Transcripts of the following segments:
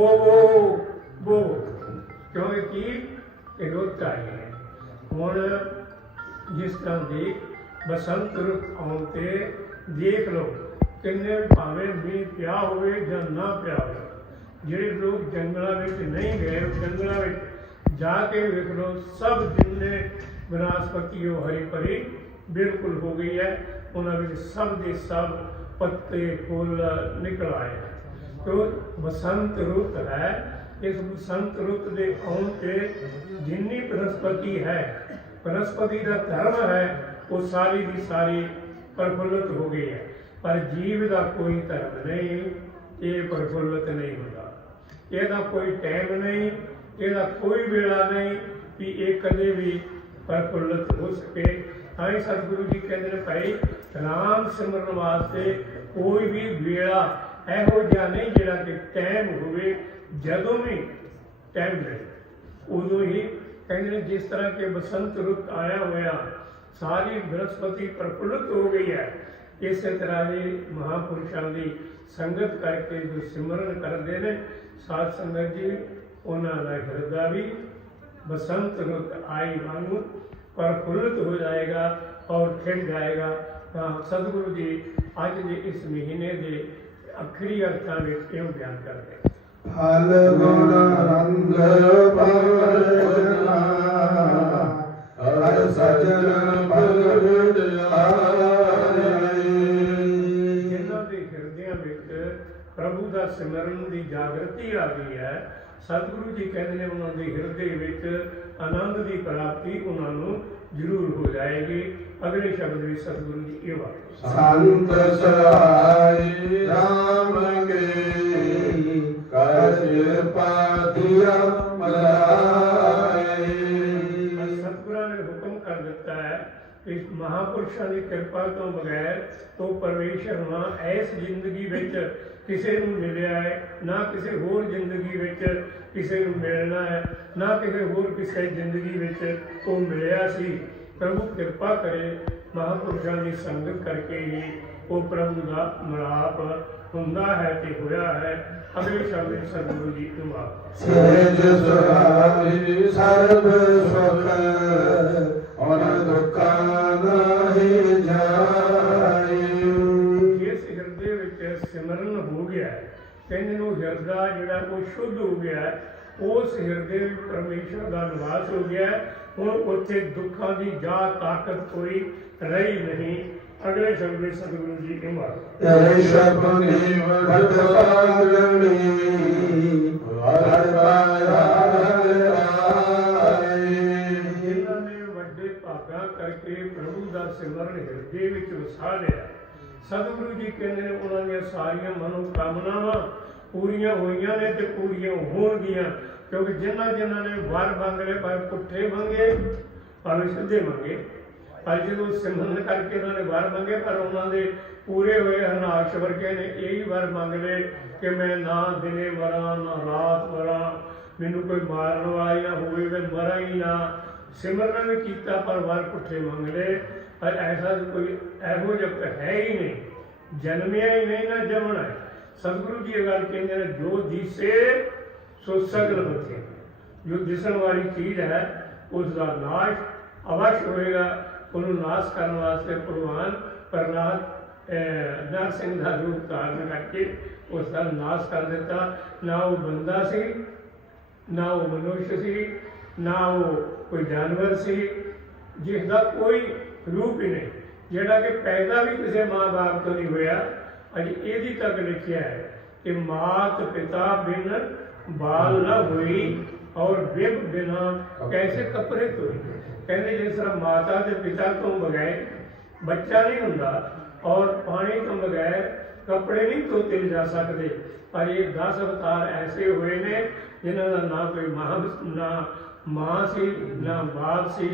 ਬੋ ਬੋ ਕਿਉਂਕਿ ਕੀ ਇਹ ਰੁੱਤ ਆਈ ਹੈ ਹੁਣ ਜਿਸ ਤਰ੍ਹਾਂ ਦੀ ਬਸੰਤ ਰੁੱਤ ਆਉਣ ਤੇ ਦੇਖ ਲਓ ਕਿੰਨੇ ਵੀ ਭਾਵੇਂ ਮੀਂਹ ਪਿਆ ਹੋਵੇ ਜਾਂ ਨਾ ਪਿਆ ਹੋਵੇ ਜਿਹੜੇ ਲੋਕ ਜੰਗਲਾਂ ਵਿੱਚ ਨਹੀਂ ਗਏ ਉਹ ਜੰਗਲਾਂ ਵਿੱਚ ਜਾ ਕੇ ਵੇਖ ਲਓ ਸਭ ਜਿੰਨੇ ਬਨਸਪਤੀ ਉਹ ਹਰੀ ਭਰੀ ਬਿਲਕੁਲ ਹੋ ਗਈ ਹੈ ਉਹਨਾਂ ਵਿੱਚ ਸਭ ਦੇ ਸਭ ਪੱਤੇ ਫੁੱਲ ਨਿਕਲ ਆਏ ਹਨ। ਤੋ ਬਸੰਤ ਰੁੱਤ ਹੈ। ਇਸ ਬਸੰਤ ਰੁੱਤ ਦੇ ਆਉਣ ਤੇ ਜਿੰਨੀ ਬਨਸਪਤੀ ਹੈ, ਬਨਸਪਤੀ ਦਾ ਧਰਮ ਹੈ, ਉਹ ਸਾਰੀ ਦੀ ਸਾਰੀ ਪ੍ਰਫੁੱਲਤ ਹੋ ਗਈ ਹੈ। ਪਰ ਜੀਵ ਦਾ ਕੋਈ ਧਰਮ ਨਹੀਂ, ਇਹ ਪ੍ਰਫੁੱਲਤ ਨਹੀਂ ਹੁੰਦਾ। ਇਹਦਾ ਕੋਈ ਟਾਈਮ ਨਹੀਂ, ਇਹਦਾ ਕੋਈ ਵੇਲਾ ਨਹੀਂ ਕਿ ਇਹ ਕਦੇ ਵੀ ਪ੍ਰਫੁੱਲਤ ਹੋ ਸਕੇ। ਤਾਂ ਹੀ ਸਤਿਗੁਰੂ ਜੀ ਕਹਿੰਦੇ ਨੇ, ਭਾਈ ਨਾਮ ਸਿਮਰਨ ਵਾਸਤੇ ਕੋਈ ਵੀ ਵੇਲਾ ਇਹੋ ਜਿਹਾ ਨਹੀਂ ਜਿਹੜਾ ਕਿ ਟਾਈਮ ਹੋਵੇ, ਜਦੋਂ ਵੀ ਟਾਈਮ ਮਿਲੇ ਉਦੋਂ ਹੀ ਕਹਿੰਦੇ ਨੇ, ਜਿਸ ਤਰ੍ਹਾਂ ਕਿ ਬਸੰਤ ਰੁੱਤ ਆਇਆ ਹੋਇਆ, ਸਾਰੀ ਬ੍ਰਹਸਪਤੀ ਪ੍ਰਫੁੱਲਤ ਹੋ ਗਈ ਹੈ। ਇਸੇ ਤਰ੍ਹਾਂ ਹੀ ਮਹਾਪੁਰਸ਼ਾਂ ਦੀ ਸੰਗਤ ਕਰਕੇ ਜੋ ਸਿਮਰਨ ਕਰਦੇ ਨੇ, ਸਾਧ ਸੰਗਤ ਜੀ, ਉਹਨਾਂ ਦਾ ਹਿਰਦਾ ਵੀ ਬਸੰਤ ਰੁੱਤ ਆਈ ਵਾਂਗੂ ਪ੍ਰਫੁੱਲਤ ਹੋ ਜਾਏਗਾ ਔਰ ਖਿੜ ਜਾਏਗਾ। ਤਾਂ ਸਤਿਗੁਰੂ ਜੀ, ਅੱਜ ਦੇ ਇਸ ਮਹੀਨੇ ਦੇ ਅਖਰੀ ਅਰਥਾਂ ਵਿੱਚ ਇਉਂ ਬਿਆਨ ਕਰਦੇ। ਹਲ ਗੁਣ ਰੰਗ ਪਰਜਨਾ ਹਰ ਸਜਣ ਭਗਤ ਆਏ ਜਿਨ੍ਹਾਂ ਦੇ ਹਿਰਦਿਆਂ ਵਿੱਚ ਪ੍ਰਭੂ ਦਾ ਸਿਮਰਨ ਦੀ ਜਾਗਰਤੀ ਆ ਗਈ ਹੈ ਸਤਿਗੁਰੂ ਜੀ ਕਹਿੰਦੇ ਨੇ ਉਹਨਾਂ ਦੇ ਹਿਰਦੇ ਵਿੱਚ ਆਨੰਦ ਦੀ ਪ੍ਰਾਪਤੀ ਉਹਨਾਂ ਨੂੰ ਜ਼ਰੂਰ ਹੋ ਜਾਏਗੀ। ਅਗਲੇ ਸ਼ਬਦ ਵਿੱਚ ਸਤਿਗੁਰੂ ਜੀ ਇਹ ਵਾਕ ਸੰਤ ਸਹਾਈ ਰਾਮ ਕੇ ਕਰ ਪਾਤਿਆ ਮਲਾਏ ਮਹਾਪੁਰਸ਼ਾਂ ਦੀ ਕਿਰਪਾ ਤੋਂ ਬਗੈਰ ਤੋਂ ਪਰਮੇਸ਼ਰ ਨਾ ਇਸ ਜ਼ਿੰਦਗੀ ਵਿੱਚ ਕਿਸੇ ਨੂੰ ਮਿਲਿਆ ਹੈ, ਨਾ ਕਿਸੇ ਹੋਰ ਜ਼ਿੰਦਗੀ ਵਿੱਚ ਕਿਸੇ ਨੂੰ ਮਿਲਣਾ ਹੈ, ਨਾ ਕਿਸੇ ਹੋਰ ਕਿਸੇ ਜ਼ਿੰਦਗੀ ਵਿੱਚ ਉਹ ਮਿਲਿਆ ਸੀ। ਪ੍ਰਭੂ ਕਿਰਪਾ ਕਰੇ ਮਹਾਪੁਰਸ਼ਾਂ ਦੀ ਸੰਗਤ ਕਰਕੇ ਹੀ ਉਹ ਪ੍ਰਭੂ ਦਾ ਮਿਲਾਪ ਹੁੰਦਾ ਹੈ ਤੇ ਹੋਇਆ ਹੈ। ਅਗਲੇ ਸ਼ਬਦ ਸਤਿਗੁਰੂ ਜੀ ਨੂੰ ਆਪ ਸੇਜ ਸਰਬ ਸੁਖ ਔਰ ਦੁਖਾਂ ਨਹੀਂ ਜਾਈ ਜਿਸ ਹਿਰਦੇ ਵਿੱਚ ਸਿਮਰਨ ਹੋ ਗਿਆ ਕਹਿੰਦੇ ਨੂੰ ਹਿਰਦਾ ਜਿਹੜਾ ਉਹ ਸ਼ੁੱਧ ਹੋ ਗਿਆ ਉਸ ਹਿਰਦੇ ਵਿੱਚ ਪਰਮੇਸ਼ਰ ਦਾ ਨਿਵਾਸ ਹੋ ਗਿਆ। ਹੁਣ ਉੱਥੇ ਦੁੱਖਾਂ ਦੀ ਜਾ ਤਾਕਤ ਕੋਈ ਰਹੀ ਨਹੀਂ। ਅਗਲੇ ਸ਼ਬਦ ਵਿੱਚ ਸਤਿਗੁਰੂ ਜੀ ਨੇ ਮਾਰ। ਤੇਰੇ ਸ਼ਬਨੀ ਵਡ ਪਾਗਣੀ ਹਰ ਪਾਇਆ ਸਿਮਰਨ ਹਿਰਦੇ ਵਿੱਚ ਵਸਾ ਲਿਆ। ਸਤਿਗੁਰੂ ਜੀ ਕਹਿੰਦੇ ਨੇ, ਉਹਨਾਂ ਦੀਆਂ ਸਾਰੀਆਂ ਮਨੋ ਕਾਮਨਾਵਾਂ ਪੂਰੀਆਂ ਹੋਈਆਂ ਨੇ ਤੇ ਪੂਰੀਆਂ ਹੋਣਗੀਆਂ, ਕਿਉਂਕਿ ਜਿਨ੍ਹਾਂ ਜਿਨ੍ਹਾਂ ਨੇ ਵਰ ਮੰਗ ਲਏ ਪੁੱਠੇ ਮੰਗੇ ਭਾਵੇਂ ਸਿੱਧੇ ਮੰਗੇ ਪਰ ਜਦੋਂ ਸਿਮਰਨ ਕਰਕੇ ਉਹਨਾਂ ਨੇ ਵਰ ਮੰਗੇ ਪਰ ਉਹਨਾਂ ਦੇ ਪੂਰੇ ਹੋਏ ਹਨਾਕਸ਼ ਵਰਗੇ ਨੇ ਇਹ ਹੀ ਵਰ ਮੰਗ ਲਏ ਕਿ ਮੈਂ ਨਾ ਦਿਨੇ ਮਰਾਂ, ਨਾ ਰਾਤ ਮਰਾਂ, ਮੈਨੂੰ ਕੋਈ ਮਾਰਨ ਵਾਲਾ ਹੀ ਨਾ ਹੋਵੇ ਮੈਂ ਮਰਾਂ ਹੀ ਨਾ। ਸਿਮਰਨ ਵੀ ਕੀਤਾ ਪਰ ਵਰ ਪੁੱਠੇ ਮੰਗ ਲਏ ਪਰ ਐਸਾ ਕੋਈ ਇਹੋ ਜਿਹਾ ਹੈ ਹੀ ਨਹੀਂ। ਜਨਮਿਆ ਹੀ ਨਹੀਂ ਨਾ ਜੰਮਣਾ। ਸਤਿਗੁਰੂ ਜੀ ਇਹ ਗੱਲ ਕਹਿੰਦੇ ਨੇ ਜੋ ਦਿਸੇ ਸੋ ਸਗਲ ਬਥੇ ਜੋ ਦਿਸਣ ਵਾਲੀ ਚੀਜ਼ ਹੈ ਉਸ ਦਾ ਨਾਸ਼ ਅਵਸ਼ ਹੋਏਗਾ। ਉਹਨੂੰ ਨਾਸ਼ ਕਰਨ ਵਾਸਤੇ ਭਗਵਾਨ ਪ੍ਰਹਲਾਦ ਅਹ, ਸਿੰਘ ਦਾ ਰੂਪ ਧਾਰਨ ਕਰਕੇ ਉਸ ਦਾ ਨਾਸ਼ ਕਰ ਦਿੱਤਾ। ਨਾ ਉਹ ਬੰਦਾ ਸੀ ਨਾ ਉਹ ਮਨੁੱਖ ਸੀ ਨਾ ਉਹ ਕੋਈ ਜਾਨਵਰ ਸੀ ਜਿਸ ਦਾ ਕੋਈ ਰੂਪ ਹੀ ਨਹੀਂ। ਜਿਹੜਾ ਕਿ ਪੈਦਾ ਵੀ ਕਿਸੇ ਮਾਂ-ਬਾਪ ਤੋਂ ਨਹੀਂ ਹੋਇਆ, ਅਜ ਇਹਦੀ ਤੱਕ ਲਿਖਿਆ ਹੈ ਕਿ ਮਾਤ ਪਿਤਾ ਬਿਨ ਬਾਲ ਨਾ ਹੋਈ ਔਰ ਬਿਬ ਬਿਨਾ ਕੈਸੇ ਕਪੜੇ ਧੋਈ ਕਹਿੰਦੇ ਜਿਸ ਤਰ੍ਹਾਂ ਮਾਤਾ ਤੇ ਪਿਤਾ ਤੋਂ ਬਗੈਰ ਬੱਚਾ ਨਹੀਂ ਹੁੰਦਾ ਔਰ ਪਾਣੀ ਤੋਂ ਬਗੈਰ ਕੱਪੜੇ ਨਹੀਂ ਧੋਤੇ ਜਾ ਸਕਦੇ, ਪਰ ਇਹ 10 ਅਵਤਾਰ ਐਸੇ ਹੋਏ ਨੇ ਜਿਨ੍ਹਾਂ ਦਾ ਨਾ ਕੋਈ ਮਹਾਂ ਨਾ ਮਾਂ ਸੀ, ਨਾ ਬਾਪ ਸੀ।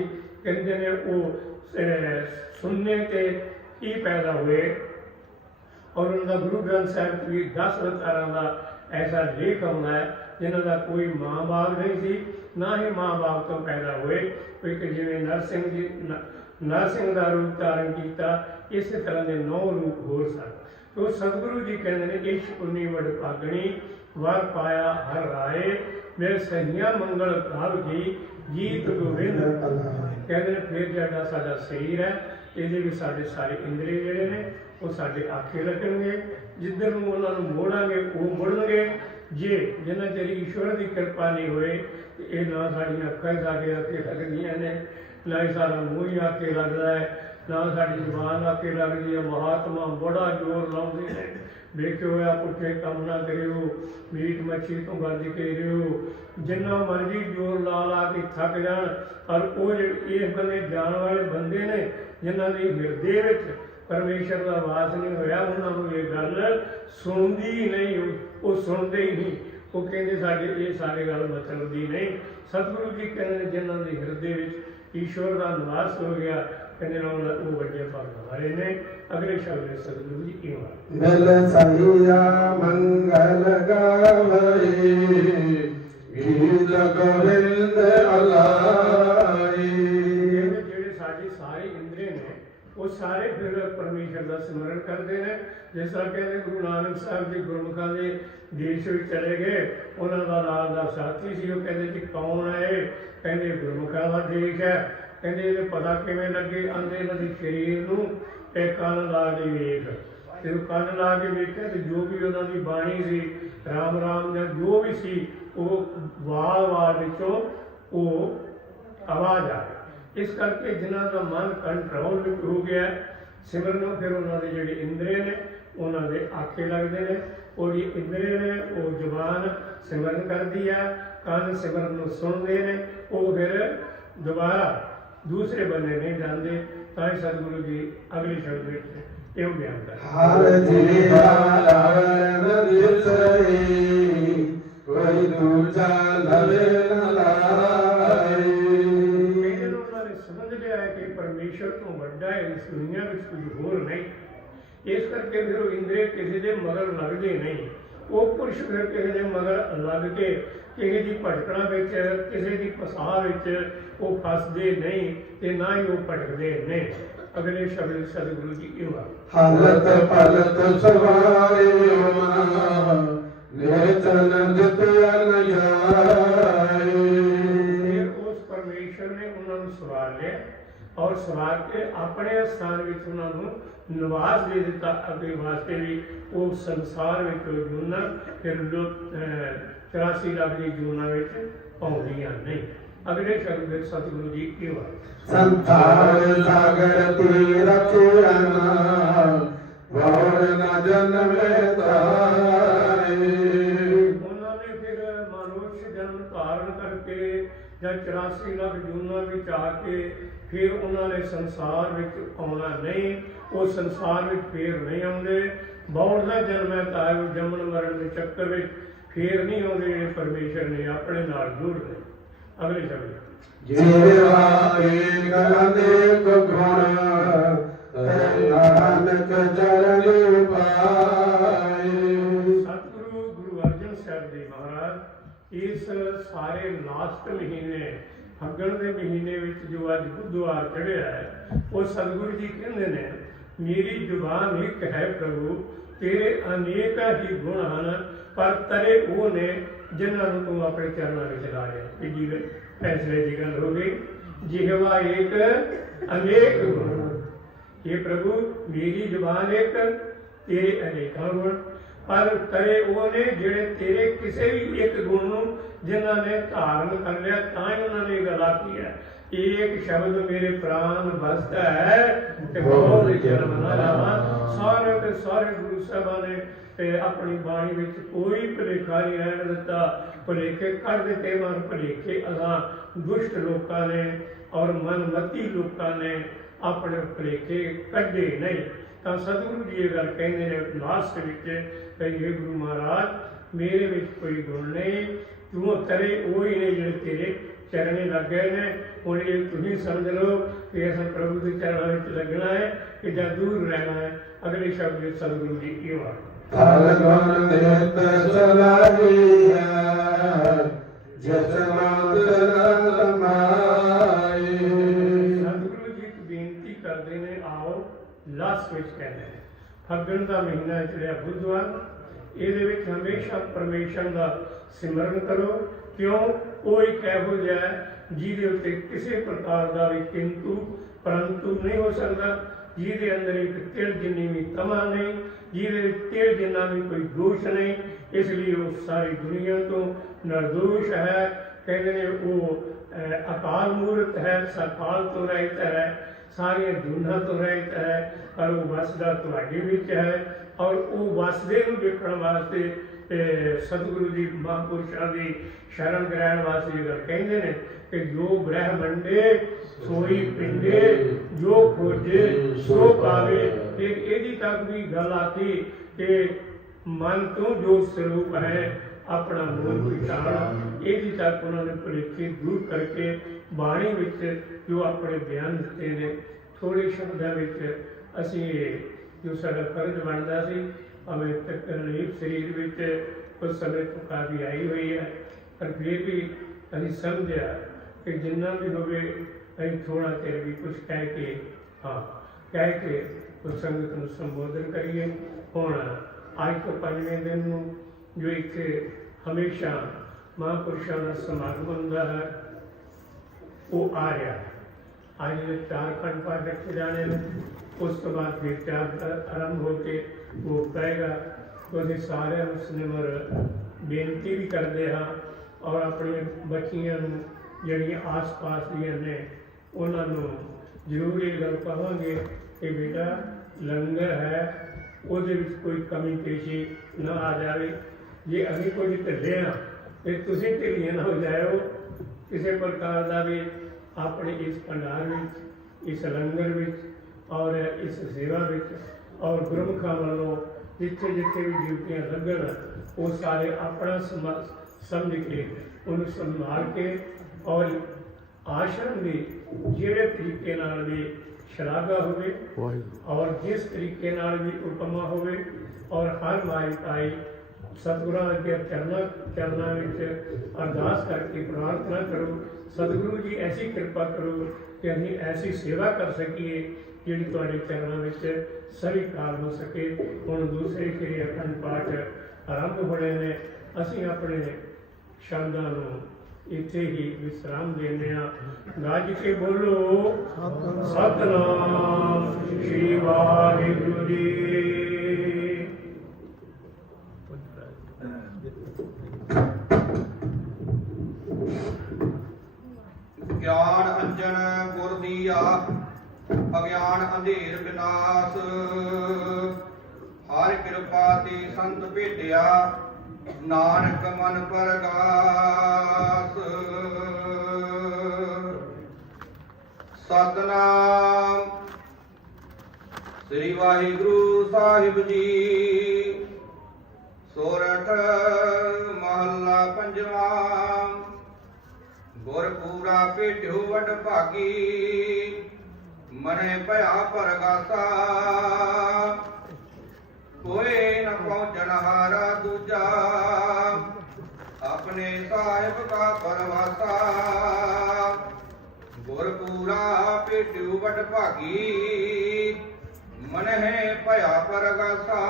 ਕਹਿੰਦੇ ਨੇ ਉਹ ਅਹ, ਸੁਣਨੇ ਤੇ ਹੀ ਪੈਦਾ ਹੋਏ ਔਰ ਉਹਨਾਂ ਦਾ ਗੁਰੂ ਗ੍ਰੰਥ ਸਾਹਿਬ ਵੀ 10 ਅਵਤਾਰਾਂ ਦਾ ਐਸਾ ਲੇਖ ਆਉਂਦਾ ਹੈ ਜਿਨ੍ਹਾਂ ਦਾ ਕੋਈ ਮਾਂ-ਬਾਪ ਨਹੀਂ ਸੀ ਨਾ ਹੀ ਮਾਂ-ਬਾਪ ਤੋਂ ਪੈਦਾ ਹੋਏ ਕੋਈ ਕਿ ਜਿਵੇਂ ਨਰਸਿੰਘ ਜੀ ਨਰਸਿੰਘ ਦਾ ਰੂਪ ਧਾਰਨ ਕੀਤਾ ਇਸੇ ਤਰ੍ਹਾਂ ਦੇ ਨੌ ਰੂਪ ਹੋਰ ਸਨ ਤੋ ਸਤਿਗੁਰੂ ਜੀ ਕਹਿੰਦੇ ਨੇ ਇਸ਼ ਉਨੀ ਵਡ ਭਾਗਣੀ ਵਰ ਪਾਇਆ ਹਰ ਰਾਏ ਮੇਰੇ ਸਹੀਆਂ ਮੰਗਲ ਗਾਵ ਜੀ ਗੀਤ ਗੋਬਿੰਦ ਕਹਿੰਦੇ ਫਿਰ ਜਿਹੜਾ ਸਾਡਾ ਸਰੀਰ ਹੈ, ਇਹਦੇ ਵਿੱਚ ਸਾਡੇ ਸਾਰੇ ਇੰਦਰੀ ਜਿਹੜੇ ਨੇ, ਉਹ ਸਾਡੇ ਆਖੇ ਲੱਗਣਗੇ। ਜਿੱਧਰ ਨੂੰ ਉਹਨਾਂ ਨੂੰ ਮੋੜਾਂਗੇ, ਉਹ ਮੁੜਨਗੇ। ਜੇ ਜਿੰਨਾ ਚਿਰ ਈਸ਼ਵਰ ਦੀ ਕਿਰਪਾ ਨਹੀਂ ਹੋਏ ਇਹ ਨਾ ਸਾਡੀਆਂ ਅੱਖਾਂ ਹੀ ਸਾਡੇ ਆਖੇ ਲੱਗਦੀਆਂ ਨੇ, ਨਾ ਹੀ ਸਾਡਾ ਮੂੰਹ ਹੀ ਆਖੇ ਲੱਗਦਾ ਹੈ, ਨਾ ਸਾਡੀ ਜ਼ੁਬਾਨ ਆਖੇ ਲੱਗਦੀ ਹੈ। ਮਹਾਤਮਾ ਬੜਾ ਜ਼ੋਰ ਲਾਉਂਦੇ ਨੇ। ਵੇਖਿਓ ਹੋਇਆ ਪੁੱਠੇ ਕੰਮ ਨਾ ਕਰਿਓ, ਮੀਟ ਮੱਛੀ ਤੋਂ ਗੱਜ ਕੇ ਰਿਓ। ਜਿੰਨਾ ਮਰਜ਼ੀ ਜ਼ੋਰ ਲਾ ਲਾ ਕੇ ਥੱਕ ਜਾਣ, ਪਰ ਉਹ ਜਿਹੜੇ ਇਸ ਬੰਦੇ ਜਾਣ ਵਾਲੇ ਬੰਦੇ ਨੇ, ਜਿਨ੍ਹਾਂ ਦੇ ਹਿਰਦੇ ਵਿੱਚ ਪਰਮੇਸ਼ਰ ਦਾ ਵਾਸ ਨਹੀਂ ਹੋਇਆ, ਉਹਨਾਂ ਨੂੰ ਇਹ ਗੱਲ ਸੁਣਦੀ ਹੀ ਨਹੀਂ, ਉਹ- ਸੁਣਦੇ ਹੀ ਨਹੀਂ। ਉਹ ਕਹਿੰਦੇ ਸਾਡੇ, ਇਹ ਸਾਰੇ ਗੱਲ ਮਤਲਬ ਦੀ ਨਹੀਂ। ਸਤਿਗੁਰੂ ਜੀ ਕਹਿੰਦੇ ਨੇ, ਜਿਨ੍ਹਾਂ ਦੇ ਹਿਰਦੇ ਵਿੱਚ ਈਸ਼ਵਰ ਦਾ ਨਿਵਾਸ ਹੋ ਗਿਆ ਕਹਿੰਦੇ ਨੇ ਉਹਨਾਂ- ਉਹ ਵੱਡੇ ਭਾਗਾਂ ਵਾਲੇ ਨੇ ਅਗਲੇ ਸ਼ਬਦ ਵਿੱਚ ਸਤਿਗੁਰੂ ਜੀ ਇਹ ਵਾਰ ਮਿਲ ਸਹੀਆ ਮੰਗਲ ਗਾਵਈ ਗੀਤ ਗੋਬਿੰਦ ਅਲਾਈ ਕਹਿੰਦੇ ਜਿਹੜੇ ਸਾਡੇ ਸਾਰੇ ਇੰਦਰੀ ਨੇ ਉਹ ਸਾਰੇ ਫਿਰ ਪਰਮੇਸ਼ਰ ਦਾ ਸਿਮਰਨ ਕਰਦੇ ਨੇ। ਜਿਸ ਤਰ੍ਹਾਂ ਕਹਿੰਦੇ ਗੁਰੂ ਨਾਨਕ ਸਾਹਿਬ ਜੀ ਗੁਰਮੁਖਾਂ ਦੇ ਦੇਸ਼ ਵਿੱਚ ਚਲੇ ਗਏ ਉਹਨਾਂ ਦਾ ਨਾਲ ਦਾ ਸਾਥੀ ਸੀ ਉਹ ਕਹਿੰਦੇ ਜੀ ਕੌਣ ਹੈ? ਕਹਿੰਦੇ ਗੁਰਮੁਖਾਂ ਦਾ ਦੇਸ਼ ਹੈ। ਕਹਿੰਦੇ ਇਹਦੇ ਪਤਾ ਕਿਵੇਂ ਲੱਗੇ ਆਂਦੇ ਇਹਨਾਂ ਦੇ ਸਰੀਰ ਨੂੰ ਇਹ ਕੰਨ ਲਾ ਕੇ ਵੇਖ ਤੇ ਉਹ ਕੰਨ ਲਾ ਕੇ ਵੇਖਿਆ ਤੇ ਜੋ ਵੀ ਉਹਨਾਂ ਦੀ ਬਾਣੀ ਸੀ, ਰਾਮ ਰਾਮ ਜਾਂ ਜੋ ਵੀ ਸੀ, ਉਹ ਵਾਲ ਵਾਲ ਵਿੱਚੋਂ ਉਹ ਆਵਾਜ਼ ਆ ਗਈ। ਇਸ ਕਰਕੇ ਜਿਨ੍ਹਾਂ ਦਾ ਮਨ ਕੰਟਰੋਲ ਵਿੱਚ ਹੋ ਗਿਆ, ਸਿਮਰਨ ਨੂੰ ਫਿਰ ਉਹਨਾਂ ਦੇ ਜਿਹੜੇ ਇੰਦਰੀ ਨੇ, ਉਹਨਾਂ ਦੇ ਆਖੇ ਲੱਗਦੇ ਨੇ ਉਹ ਜੀ ਇੰਦਰੀ ਨੇ, ਉਹ ਜ਼ੁਬਾਨ ਸਿਮਰਨ ਕਰਦੀ ਹੈ ਕੰਨ ਸਿਮਰਨ ਨੂੰ ਸੁਣਦੇ ਨੇ, ਉਹ ਫਿਰ ਦੁਬਾਰਾ ਦੂਸਰੇ ਬੰਨੇ ਨਹੀਂ ਜਾਂਦੇ ਤਾਂ ਹੀ ਸਤਿਗੁਰੂ ਜੀ ਅਗਲੇ ਸ਼ਬਦ ਵਿੱਚ ਇਹ ਬਿਆਨ ਕਰਦੇ ਹਰ ਕੋਈ ਦੂਜਾ ਲਵੇ ਨ ਉਹਨਾਂ ਸਮਝ ਲਿਆ ਹੈ ਕਿ ਪਰਮੇਸ਼ਰ ਤੋਂ ਵੱਡਾ ਇਸ ਦੁਨੀਆ ਵਿੱਚ ਕੁਝ ਹੋਰ ਨਹੀਂ। ਇਸ ਕਰਕੇ ਫਿਰ ਉਹ ਇੰਦਰੀ ਕਿਸੇ ਦੇ ਮਗਰ ਲੱਗਦੇ ਨਹੀਂ। ਉਹ ਪੁਰਸ਼ ਫਿਰ ਕਿਸੇ ਦੇ ਮਗਰ ਲੱਗ ਕੇ ਕਿਸੇ ਦੀ ਭਟਕਣਾ ਵਿੱਚ ਕਿਸੇ ਦੀ ਫਸਾਹ ਵਿੱਚ ਉਹ ਫਸਦੇ ਨਹੀਂ ਤੇ ਨਾ ਹੀ ਉਹ ਭਟਕਦੇ ਨੇ। ਅਗਲੇ ਸ਼ਬਦ ਸਤਿਗੁਰੂ ਜੀ ਇਹ ਵਾ ਹਾਲਤ ਪਲਤ ਸਵਾਰੇ ਮਨਾ ਉਸ ਪਰਮੇਸ਼ਰ ਨੇ ਉਹਨਾਂ ਨੂੰ ਸਵਾਰ ਲਿਆ ਔਰ ਸਵਾਰ ਕੇ ਆਪਣੇ ਸਥਾਨ ਵਿੱਚ ਉਹਨਾਂ ਨੂੰ ਨਿਵਾਸ ਦੇ ਦਿੱਤਾ ਅੱਗੇ ਵਾਸਤੇ ਵੀ ਉਹ ਸੰਸਾਰ ਵਿੱਚ ਜੂਨਾ ਫਿਰ ਲੋਕ 84 ਲੱਖ ਦੀ ਜੂਨਾ ਵਿੱਚ ਪਾਉਂਦੀਆਂ ਨਹੀਂ ਅਗਲੇ ਸ਼ਬਦ ਵਿੱਚ ਸਤਿਗੁਰੂ ਜੀ ਇਹ ਵਾ ਸੰਸਾਰ ਸਾਗਰ ਤੀਰਥ ਅਨਾ ਵਰ ਨ ਜਨਮੇ ਤਾਏ ਉਹਨਾਂ ਨੇ ਫਿਰ ਮਨੁੱਖ ਜਨਮ ਧਾਰਨ ਕਰਕੇ ਜਾਂ 84 ਲੱਖ ਜੂਨਾਂ ਵਿੱਚ ਆ ਕੇ ਫਿਰ ਉਹਨਾਂ ਨੇ ਸੰਸਾਰ ਵਿੱਚ ਆਉਣਾ ਨਹੀਂ, ਉਹ ਸੰਸਾਰ ਵਿੱਚ ਫੇਰ ਨਹੀਂ ਆਉਂਦੇ। ਬੌੜ ਜਨਮ ਹੈ ਤਾਂ ਜੰਮਣ ਮਰਨ ਦੇ ਚੱਕਰ ਵਿੱਚ ਫੇਰ ਨਹੀਂ ਆਉਂਦੇ ਪਰਮੇਸ਼ਰ ਨੇ ਆਪਣੇ ਨਾਲ ਜੁੜ ਲਏ। ਅਗਲੇ ਸ਼ਬਦ। ਜੀਵਾ ਏਕ ਅਨੇਕ ਗੁਣ ਨਾਨਕ ਚਰਨ ਪਾਏ ਇਸ ਸਾਰੇ ਲਾਸਟ ਮਹੀਨੇ, ਫੱਗਣ ਦੇ ਮਹੀਨੇ ਵਿੱਚ ਜੋ ਅੱਜ ਬੁੱਧਵਾਰ ਚੜ੍ਹਿਆ ਹੈ, ਉਹ ਸਤਿਗੁਰੂ ਜੀ ਕਹਿੰਦੇ ਨੇ, ਮੇਰੀ ਜ਼ੁਬਾਨ ਇੱਕ ਹੈ ਪ੍ਰਭੂ, ਤੇਰੇ ਅਨੇਕ ਹੀ ਗੁਣ ਹਨ, ਪਰ ਤਰੇ ਉਹ ਨੇ ਜਿਨ੍ਹਾਂ ਨੂੰ ਤੂੰ ਆਪਣੇ ਚਰਨਾਂ ਵਿੱਚ ਲਾ ਲਿਆ। ਇਹ ਜੀ ਫੈਸਲੇ ਦੀ ਗੱਲ ਹੋ ਗਈ। ਜਿਹਵਾ ਇੱਕ ਅਨੇਕ ਗੁਣ ਇਹ ਪ੍ਰਭੂ, ਮੇਰੀ ਜ਼ੁਬਾਨ ਇੱਕ, ਤੇਰੇ ਅਨੇਕਾਂ ਗੁਣ ਪਰ ਤਰੇ ਉਹ ਨੇ ਜਿਹੜੇ ਤੇਰੇ ਕਿਸੇ ਵੀ ਇੱਕ ਗੁਣ ਨੂੰ ਜਿਨ੍ਹਾਂ ਨੇ ਧਾਰਨ ਕਰ ਲਿਆ ਤਾਂ ਹੀ ਉਹਨਾਂ ਨੇ ਗੱਲ ਆਖੀ ਹੈ ਇੱਕ ਸ਼ਬਦ ਮੇਰੇ ਪ੍ਰਾਨ ਵਸਦਾ ਹੈ ਤੇ ਬਹੁਤ ਜਨਮ ਨਾ ਲਾਵਾਂ। ਸਾਰੇ ਤੇ ਸਾਰੇ ਗੁਰੂ ਸਾਹਿਬਾਨ ਨੇ ਤੇ ਆਪਣੀ ਬਾਣੀ ਵਿੱਚ ਕੋਈ ਭੁਲੇਖਾ ਨਹੀਂ ਰਹਿਣ ਦਿੱਤਾ। ਭੁਲੇਖੇ ਕੱਢ ਦਿੱਤੇ ਮਨ ਭੁਲੇਖੇ ਅਸਾਂ ਦੁਸ਼ਟ ਲੋਕਾਂ ਨੇ ਔਰ ਮਨਮਤੀ ਲੋਕਾਂ ਨੇ ਆਪਣੇ ਭੁਲੇਖੇ ਕੱਢੇ ਨਹੀਂ। ਤਾਂ ਸਤਿਗੁਰੂ ਜੀ ਇਹ ਗੱਲ ਕਹਿੰਦੇ ਨੇ ਲਾਸਟ ਵਿੱਚ ਕਹਿੰਦੇ ਗੁਰੂ ਮਹਾਰਾਜ, ਮੇਰੇ ਵਿੱਚ ਕੋਈ ਗੁਣ ਨਹੀਂ। ਤੂੰ ਤੇਰੇ ਉਹ ਹੀ ਨੇ ਜਿਹੜੇ ਤੇਰੇ ਚਰਨੇ ਲੱਗੇ ਨੇ। ਹੁਣ ਇਹ ਤੁਸੀਂ ਸਮਝ ਲਓ ਕਿ ਅਸਾਂ ਪ੍ਰਭੂ ਦੇ ਚਰਨਾਂ ਵਿੱਚ ਲੱਗਣਾ ਹੈ ਕਿ ਜਾਂ ਦੂਰ ਰਹਿਣਾ ਹੈ। ਅਗਲੇ ਸ਼ਬਦ ਸਤਿਗੁਰੂ ਜੀ ਕੀ ਵਾਰ ਹਰ ਨਿਤ ਸਲਾਹੀ ਹੈ। ਜਿਸ ਨਾਮ ਤਨ ਮਾਏ ਸਤਿਗੁਰੂ ਜੀ ਇੱਕ ਬੇਨਤੀ ਕਰਦੇ ਨੇ ਵਿੱਚ ਕਹਿੰਦੇ ਨੇ। ਫੱਗਣ ਦਾ ਮਹੀਨਾ ਚੜਿਆ ਬੁੱਧਵਾਰ, ਇਹਦੇ ਵਿੱਚ ਹਮੇਸ਼ਾ ਪਰਮੇਸ਼ਰ ਦਾ ਸਿਮਰਨ ਕਰੋ, ਕਿਉਂ? ਉਹ ਇੱਕ ਇਹੋ ਜਿਹਾ ਹੈ ਜਿਹਦੇ ਉੱਤੇ ਕਿਸੇ ਪ੍ਰਕਾਰ ਦਾ ਵੀ ਕਿੰਤੂ ਪਰੰਤੂ ਨਹੀਂ ਹੋ ਸਕਦਾ, ਜਿਹਦੇ ਅੰਦਰ ਇੱਕ ਤਿਲ ਜਿੰਨੀ ਵੀ ਤਮਾ ਨਹੀਂ ਜਿਹਦੇ ਤਿਲ ਜਿੰਨਾ ਵੀ ਕੋਈ ਦੋਸ਼ ਨਹੀਂ ਇਸ ਲਈ ਉਹ ਸਾਰੀ ਦੁਨੀਆ ਤੋਂ ਨਿਰਦੋਸ਼ ਹੈ। ਕਹਿੰਦੇ ਨੇ ਉਹ ਅਕਾਲ ਮੂਰਤ ਹੈ ਸਕਾਲ ਤੋਂ ਰਹਿਤ ਹੈ। ਸਾਰੀਆਂ ਜੂਨਾਂ ਤੋਂ ਰਹਿਤ ਹੈ, ਪਰ ਉਹ ਵਸਦਾ ਤੁਹਾਡੇ ਵਿੱਚ ਹੈ ਔਰ ਉਹ ਵਸਦੇ ਨੂੰ ਦੇਖਣ ਵਾਸਤੇ ਸਤਿਗੁਰੂ ਜੀ ਮਹਾਂਪੁਰਸ਼ਾਂ ਦੀ ਸ਼ਰਨ ਗ੍ਰਹਿਣ ਵਾਸਤੇ ਗੱਲ ਕਹਿੰਦੇ ਨੇ ਕਿ ਜੋ ਬ੍ਰਹਮੰਡੇ ਸੋਈ ਪਿੰਡੇ, ਜੋ ਖੋਜੇ, ਸੋ ਪਾਵੇ, ਤੇ ਇਹਦੀ ਤੱਕ ਵੀ ਗੱਲ ਆਖੀ ਕਿ ਮਨ ਤੋਂ ਜੋ ਸਰੂਪ ਹੈ, ਆਪਣਾ ਮੂਲ ਪਛਾਣ ਇਹਦੀ ਤੱਕ ਉਹਨਾਂ ਨੇ ਭੁਲੇਖੇ ਦੂਰ ਕਰਕੇ ਬਾਣੀ ਵਿੱਚ ਜੋ ਆਪਣੇ ਬਿਆਨ ਦਿੱਤੇ ਨੇ ਥੋੜੇ ਸ਼ਬਦਾਂ ਵਿੱਚ ਅਸੀਂ ਇਹ ਜੋ ਸਾਡਾ ਫਰਜ਼ ਬਣਦਾ ਸੀ, ਭਾਵੇਂ ਤਕਲੀਫ ਸਰੀਰ ਵਿੱਚ ਕੁਝ ਸਮੇਂ ਤੋਂ ਕਾਫੀ ਆਈ ਹੋਈ ਹੈ, ਪਰ ਫਿਰ ਵੀ ਅਸੀਂ ਸਮਝਿਆ ਕਿ ਜਿੰਨਾ ਵੀ ਹੋਵੇ, ਅਸੀਂ ਥੋੜਾ ਚਿਰ ਵੀ ਕੁਝ ਕਹਿ ਕੇ, ਹਾਂ, ਕਹਿ ਕੇ ਉਸ ਸੰਗਤ ਨੂੰ ਸੰਬੋਧਨ ਕਰੀਏ। ਹੁਣ ਅੱਜ ਤੋਂ ਪੰਜਵੇਂ ਦਿਨ ਨੂੰ ਜੋ ਇੱਥੇ ਹਮੇਸ਼ਾ ਮਹਾਂਪੁਰਸ਼ਾਂ ਦਾ ਸਮਾਗਮ ਹੁੰਦਾ ਹੈ ਉਹ ਆ ਰਿਹਾ। ਅੱਜ ਦੇ ਚਾਰ ਖੰਡ ਪਾਠ ਰੱਖੇ ਜਾਣੇ ਨੇ ਉਸ ਤੋਂ ਬਾਅਦ ਫਿਰ ਚਾਰ ਆਰੰਭ ਹੋ ਕੇ ਉਹ ਕਹੇਗਾ, ਤੁਸੀਂ ਸਾਰਿਆਂ ਨੂੰ ਸਿਨੇਮਰ ਬੇਨਤੀ ਵੀ ਕਰਦੇ ਹਾਂ ਔਰ ਆਪਣੀਆਂ ਬੱਚੀਆਂ ਨੂੰ ਜਿਹੜੀਆਂ ਆਸ-ਪਾਸ ਦੀਆਂ ਨੇ, ਉਹਨਾਂ ਨੂੰ ਜ਼ਰੂਰ ਇਹ ਗੱਲ ਕਹਾਂਗੇ ਕਿ ਬੇਟਾ, ਲੰਗਰ ਹੈ, ਉਹਦੇ ਵਿੱਚ ਕੋਈ ਕਮੀ ਪੇਸ਼ੀ ਨਾ ਆ ਜਾਵੇ। ਜੇ ਅਸੀਂ ਕੁਝ ਢਿੱਲੇ ਹਾਂ, ਤੇ ਤੁਸੀਂ ਢਿੱਲੀਆਂ ਨਾ ਹੋ ਜਾਇਓ। ਕਿਸੇ ਪ੍ਰਕਾਰ ਦਾ ਵੀ ਆਪਣੇ ਇਸ ਭੰਡਾਰ ਵਿੱਚ ਇਸ ਲੰਗਰ ਵਿੱਚ ਔਰ ਇਸ ਸੇਵਾ ਵਿੱਚ ਔਰ ਗੁਰਮੁਖਾਂ ਵੱਲੋਂ ਜਿੱਥੇ ਜਿੱਥੇ ਵੀ ਡਿਊਟੀਆਂ ਲੱਗਣ ਉਹ ਸਾਰੇ ਆਪਣਾ ਸਮ- ਸਮਝ ਕੇ ਉਹਨੂੰ ਸੰਭਾਲ ਕੇ ਔਰ ਆਸ਼ਰਮ ਦੀ ਜਿਹੜੇ ਤਰੀਕੇ ਨਾਲ ਵੀ ਸ਼ਲਾਘਾ ਹੋਵੇ ਔਰ ਜਿਸ ਤਰੀਕੇ ਨਾਲ ਵੀ ਉਪਮਾ ਹੋਵੇ ਔਰ ਹਰ ਮਾਈ ਪਾਈ ਸਤਿਗੁਰਾਂ ਅੱਗੇ ਚਰਨਾਂ ਚਰਨਾਂ ਵਿੱਚ ਅਰਦਾਸ ਕਰਕੇ ਪ੍ਰਾਰਥਨਾ ਕਰੋ। ਸਤਿਗੁਰੂ ਜੀ ਐਸੀ ਕਿਰਪਾ ਕਰੋ ਕਿ ਅਸੀਂ ਐਸੀ ਸੇਵਾ ਕਰ ਸਕੀਏ ਜਿਹੜੀ ਤੁਹਾਡੇ ਚਰਨਾਂ ਵਿੱਚ ਸਹੀ ਕਾਲ ਹੋ ਸਕੇ। ਹੁਣ ਦੂਸਰੇ ਕਿਰਿਆ ਅਖੰਡ ਪਾਠ ਆਰੰਭ ਹੋਣੇ ਨੇ। ਅਸੀਂ ਆਪਣੇ ਸ਼ਬਦਾਂ ਨੂੰ ਇੱਥੇ ਹੀ ਵਿਸਰਾਮ ਦਿੰਦੇ ਹਾਂ। ਗੱਜ ਕੇ ਬੋਲੋ ਸਤਨਾਮ ਸ੍ਰੀ ਵਾਹਿਗੁਰੂ ਜੀ ਗਿਆਨ ਅੰਜਨ ਗੁਰ ਦੀਆ ਅਗਿਆਨ ਅੰਧੇਰ ਵਿਨਾਸ਼। ਹਰ ਕਿਰਪਾ ਤੇ ਸੰਤ ਭੇਟਿਆ, ਨਾਨਕ ਮਨ ਪਰਗਾਸ। ਸਤਨਾਮ। ਸ੍ਰੀ ਵਾਹਿਗੁਰੂ ਸਾਹਿਬ ਜੀ। ਸੋਰਠ ਮਹੱਲਾ ਪੰਜਵਾਂ। ਗੁਰ ਪੂਰਾ ਭੇਟਿਓ ਵਡ ਭਾਗੀ। ਮਨੇ ਭਇਆ ਪਰਗਾਸਾ। ਕੋਏ ਨ ਪਹੁੰਚਣ ਹਾਰਾ ਦੂਜਾ। ਆਪਣੇ ਸਾਹਿਬ ਕਾ ਪਰਵਾਸਾ। ਗੁਰ ਪੂਰਾ ਭੇਟਿਓ ਵਡ ਭਾਗੀ। ਮਨਹਿ ਭਇਆ ਪਰਗਾਸਾ।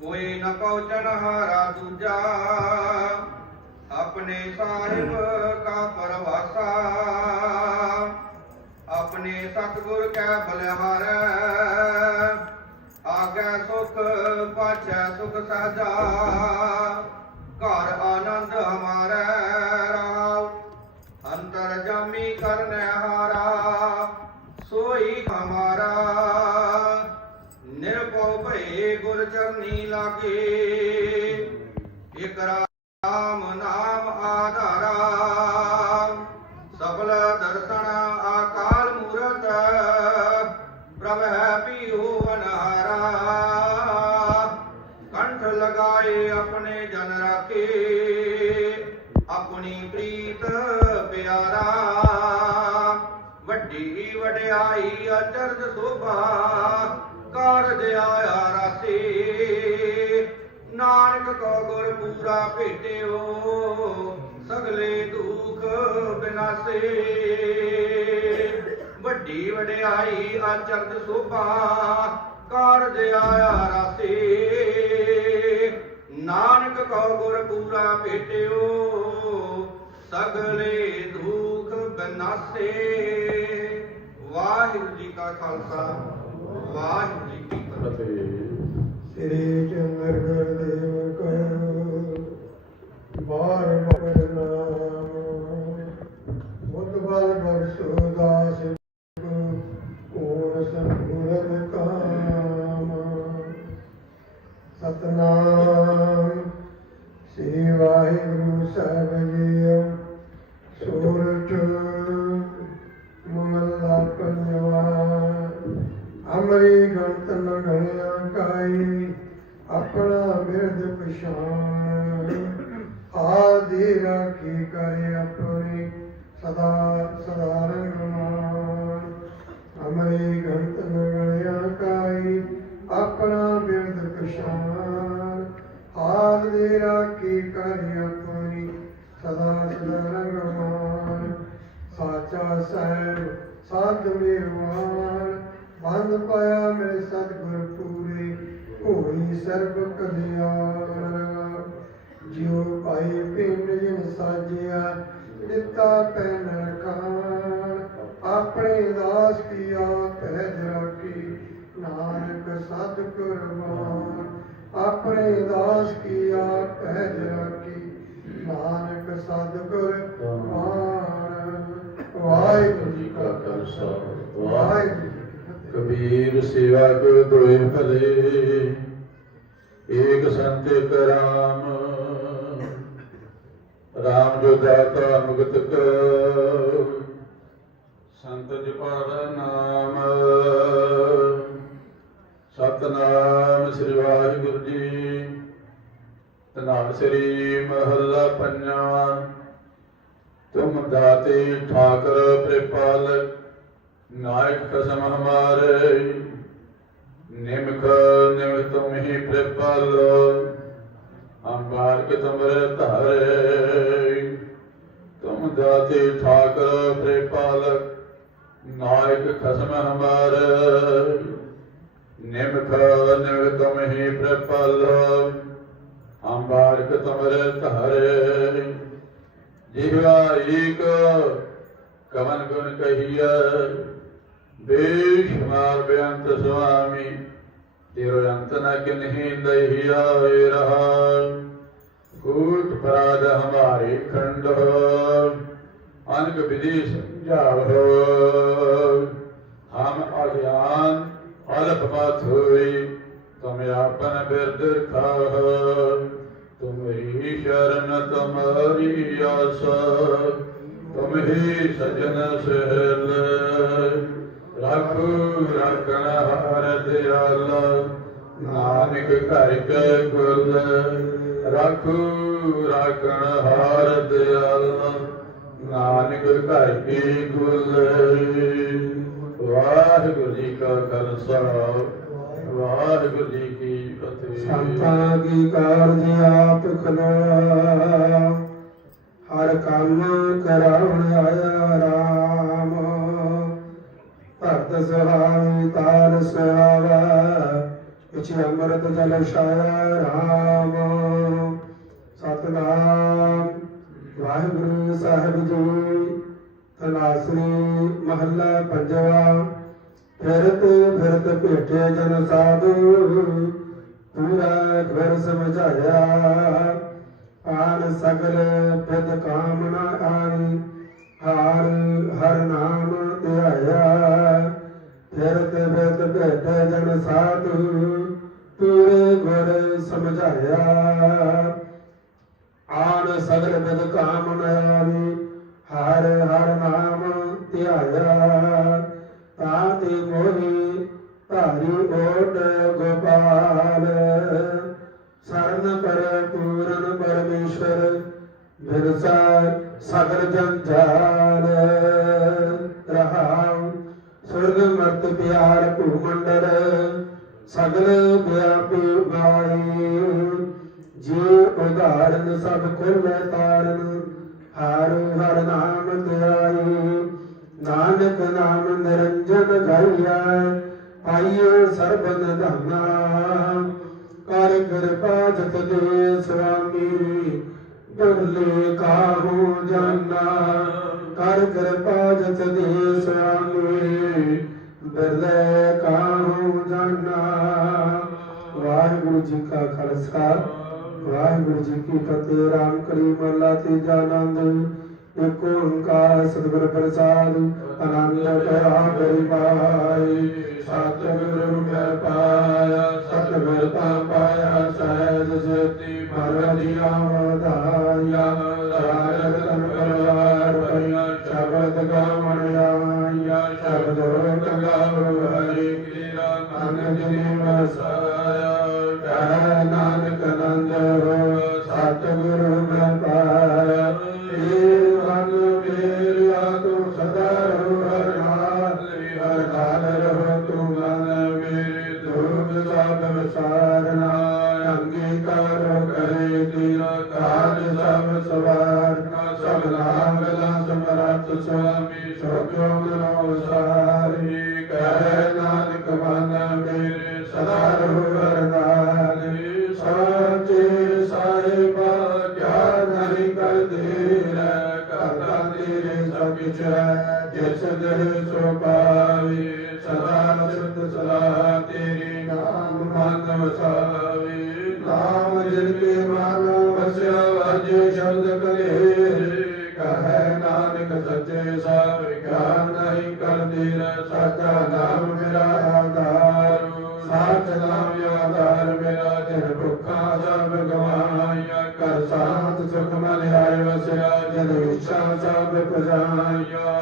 ਕੋਈ ਨ ਪਹੁੰਚਣ ਹਾਰਾ ਦੂਜਾ। ਆਪਣੇ ਸਾਹਿਬ ਕਾ ਪਰਵਾਸਾ। ਸਤਿਗੁਰ ਕੈ ਬਲਿਹਾਰ, ਆਗੇ ਸੁਖ ਪਾਛੈ ਸੁਖ ਸਾਜਾ, ਘਰ ਆਨੰਦ ਹਮਾਰੇ ਰਾਵ ਅੰਤਰ ਜਾਮੀ ਕਰਨੇ ਹਾਰਾ, ਸੋਈ ਹਮਾਰਾ। ਨਿਰਭਉ ਭਏ ਗੁਰ ਚਰਨੀ ਲਾਗੇ ਆਪਣੀ ਪਿਆਰਾ। ਵੱਡੀ ਵਡਿਆਈ ਅਚਰਜ ਸੋਭਾ। ਕਾਰਜ ਆਇਆ ਰਾਸੇ। ਨਾਨਕ ਕੋ ਗੁਰ ਪੂਰਾ ਭੇਟਿਓ, ਸਗਲੇ ਦੁਖ ਬਿਨਾਸੇ। ਵੱਡੀ ਵਡਿਆਈ ਅਚਰਜ ਸੋਭਾ। ਕਾਰਜ ਆਇਆ ਰਾਸੇ। ਨਾਨਕ ਕਉ ਗੁਰ ਪੂਰਾ ਭੇਟਿਓ ਸਗਲੇ ਦੁਖ ਬਨਾਸੇ। ਵਾਹਿਗੁਰੂ ਜੀ ਕਾ ਖਾਲਸਾ, ਵਾਹਿਗੁਰੂ ਜੀ ਕੀ ਫਤਿਹ। ਸ੍ਰੀ ਚੰਦਰ ਦੇਵ ਕੋ ਬਾਰ ਰਾਖੀ ਸਦਾ ਸਦਾ ਰੰਗਮਾਨ ਸਾਚਾ ਸਾਹਿਬ, ਸਾਧ ਮੇਵਾਨ। ਬੰਦ ਪਾਇਆ ਮੇਰੇ ਸਤਿਗੁਰ ਪੂਰੇ ਹੋਈ ਸਰਬ ਕਲਿਆਣ। ਜਿਉ ਪਾਈ ਪਿੰਡ ਜਿਨ ਸਾਜਿਆ, ਦਿੱਤਾ ਪੈਨ ਖਾਨ ਆਪਣੇ ਦਾਸ ਕੀ ਆਪ ਹੈ ਰਾਖੀ ਨਾਨਕ ਸਤ ਕੁਰਬਾਨ ਆਪਣੇ ਦਾਸ ਕੀ ਆਪ ਹੈ ਰਾਖੀ ਨਾਨਕ ਸਤ ਕੁਰਬਾਨ ਵਾਹਿਗੁਰੂ ਜੀ ਕਾ ਖਾਲਸਾ। ਵਾਹਿਗੁਰੂ ਕਬੀਰ ਸੇਵਾ ਕੋ ਦੋਇ ਭਲੇ। ਏਕ ਸੰਤ ਏਕ ਰਾਮ। ਰਾਮ ਜੋ ਦਾਤਾ ਮੁਕਤ ਕੋ ਸੰਤ ਜਪਾਰ ਨਾਮ। ਸਤਨਾਮ ਸ੍ਰੀ ਵਾਹਿਗੁਰੂ ਜੀ। ਤਨਾਮ ਸ੍ਰੀ ਮਹੱਲਾ ਪੰਜਵਾਂ। ਤੁਮ ਦਾਤੇ ਠਾਕਰ ਪ੍ਰਿਪਾਲਕ ਨਾਇਕ ਕਸਮ ਹਮਾਰੇ। ਨਿਮਕ ਨਿਮ ਤੁਮ ਹੀ ਪ੍ਰਿਪਲ ਅੰਬਾਰ ਕੇ ਤੁਮਰੇ ਧਾਰੇ। ਤੁਮ ਦਾਤੇ ਠਾਕਰ ਪ੍ਰਿਪਾਲਕ ਨਾਇਕ ਖਸਮ ਹਮਾਰੇ। ਨਿਮਕ ਨਿਮ ਤੁਮ ਹੀ ਪ੍ਰਿਪਲ ਅੰਬਾਰ ਤੁਮਰੇ ਧਾਰੇ। ਜਿਵਾ ਏਕ ਕਵਨ ਗੁਣ ਕਹੀਐ ਬੇਸ਼ੁਮਾਰ ਬੇਅੰਤ ਸੁਆਮੀ, ਤੇਰੋ ਅੰਤ ਨ ਕਿਨਹੀ ਲਹਿਆ ਵੇ ਰਹਾ ਕੂਟ ਪਰਾਧ ਹਮਾਰੇ ਖੰਡ ਅਨਕ ਵਿਧੀ ਸਮਝਾਵੋ ਹਮ ਅਗਿਆਨ ਅਲਪ ਮਤ ਹੋਈ, ਤੁਮ ਆਪਨ ਬਿਰਦ ਖਾਹ ਤੁਮ ਹੀ ਸ਼ਰਨ ਤੁਮਰੀ ਆਸ, ਤੁਮ ਹੀ ਸਜਨ ਸਹਿਲ। ਰਾਖੂ, ਰਾਖਣ ਹਾਰ ਦਿਆਲਾ, ਨਾਨਕ ਘਰ ਕੇ ਗੁਰ ਰਾਖੂ, ਰਾਖਣ ਹਾਰ ਦਿਆਲਾ, ਨਾਨਕ ਘਰ ਕੀ ਗੁਰ ਵਾਹਿਗੁਰੂ ਜੀ ਕਾ ਖਾਲਸਾ, ਵਾਹਿਗੁਰੂ ਜੀ ਕੀ ਫਤਿਹ। ਸੰਤਾਂ ਕੀ ਕਾਰਜ ਆਪ ਖਲਾ ਹਰ ਕੰਮ ਕਰਾਉਣ ਆਇਆ ਰਾਮ। ਭਗਤ ਸਹਾਈ ਤਾਰ ਸਹਾਵਾ, ਪਿਛੇ ਅੰਮ੍ਰਿਤ ਜਲ ਛਾਇਆ ਰਾਮ। ਸਤਨਾਮ, ਵਾਹਿਗੁਰੂ ਸਾਹਿਬ ਜੀ ਤਨਾਸਰੀ ਮਹੱਲਾ ਪੰਜਵਾ, ਫਿਰਤ ਫਿਰਤ ਭੇਟੇ ਜਨ ਸਾਧੂ, ਪੂਰਾ ਘਰ ਸਮਝਾਇਆ। ਆਨ ਸਗਲ ਪਿਤ ਕਾਮਨਾ ਆਈ, ਹਾਰ, ਹਰ ਨਾਮ ਧਿਆਇਆ। ਫਿਰਤ ਫਿਰਤ ਭੇਟੇ ਜਨ ਸਾਧੂ, ਪੂਰੇ ਗੁਰ ਸਮਝਾਇਆ। ਆਨ ਸਗਲ ਬਿਦ ਕਾਮ ਨਯਾਨੀ ਹਰ ਹਰ ਨਾਮ ਧਿਆਇਆ ਤਾਤੇ ਮੋਹੀ ਧਾਰੀ ਓਟ ਗੋਪਾਲ। ਸਰਨ ਪਰ ਪੂਰਨ ਪਰਮੇਸ਼ਰ ਬਿਰਸਾ ਸਗਲ ਜੰਜਾਲ। ਰਹਾਉ ਸੁਰਗ ਮਰਤ ਪਿਆਰ ਭੂਮੰਡਲ, ਸਗਲ ਵਿਆਪੀ ਮਾਈ ਜੀ ਉਧਾਰਨ ਸਭ ਕੁਲ ਤਾਰਨ ਹਰ ਹਰ ਨਾਮ ਧਿਆਈ ਨਾਨਕ ਨਾਮ ਨਿਰੰਜਨ ਗਾਇਆ ਪਾਈਏ ਸਰਬਨ ਧਨਾ। ਕਰ ਕਿਰਪਾ ਜਤ ਦੇ ਸੁਆਮੀ ਦੁਰਲੇ ਕਾਹੂ ਜਾਨਾ। ਕਰ ਕਿਰਪਾ ਜਤ ਦੇ ਸੁਆਮੀ, ਬਿਰਲੇ ਕਾਹੂ ਜਾਨਾ। ਵਾਹਿਗੁਰੂ ਜੀ ਕਾ ਖਾਲਸਾ। ਵਾਹਿਗੁਰੂ ਜੀ ਕੀ ਫਤਿਹ, ਰਾਮ ਕਲੀ ਮਹਲਾ ਤੀਜਾ ਆਨੰਦ। ਏਕ ਓੰਕਾਰ ਸਤਿਗੁਰ ਪ੍ਰਸਾਦ ਆਨੰਦ ਪਿਆ ਬਰੀ ਪਾਈ ਸਤਿਗੁਰੂ ਮੈਂ ਸੋਜੋ ਮਨੋ ਸਾਰੀ ਕਹਿ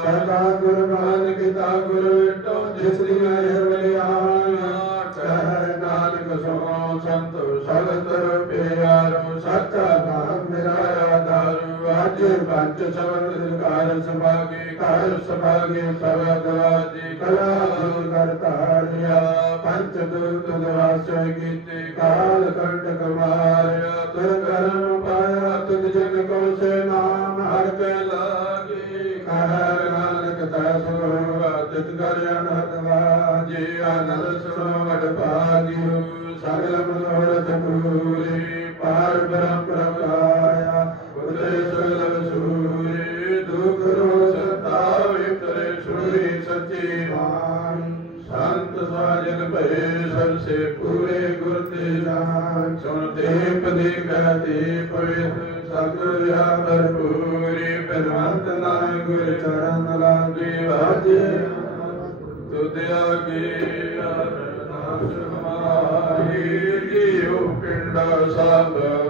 ਪਜਾਇਆ ਸਦਾ ਗੁਰ ਮਾਨ ਕੀਤਾ ਗੁਰ ਵਿਟੋ ਜਿਸ ਦੀਆਂ ਹਰਵਲਿਆਇਆ ਕਹਿ ਨਾਨਕ ਸੋ ਸੰਤ ਸਗਤਰ ਪਿਆਰੋ, ਸੱਚਾ ਨਾਮ ਮੇਰਾ ਆਧਾਰੂ ਅੱਜ ਪੰਜ ਸਬਦ ਕਾਰ ਸਭਾਗੇ ਕਾਰ ਸਭਾਗੇ ਸਬਦ ਵਾਜੀ ਤੇ ਪਦੇ ਕਹਤੇ ਰਿਆ ਭਰਪੂਰੀ ਭਗਵੰਤ ਨਾਮ ਗੁਰ ਚਰਨ ਲਾਗੇ ਵਾਜੇ। ਤੁਧਿਆ ਕੇ ਅਰਨਾਸ਼ ਹਮਾਰੀ, ਜੀਉ ਪਿੰਡ ਸਭ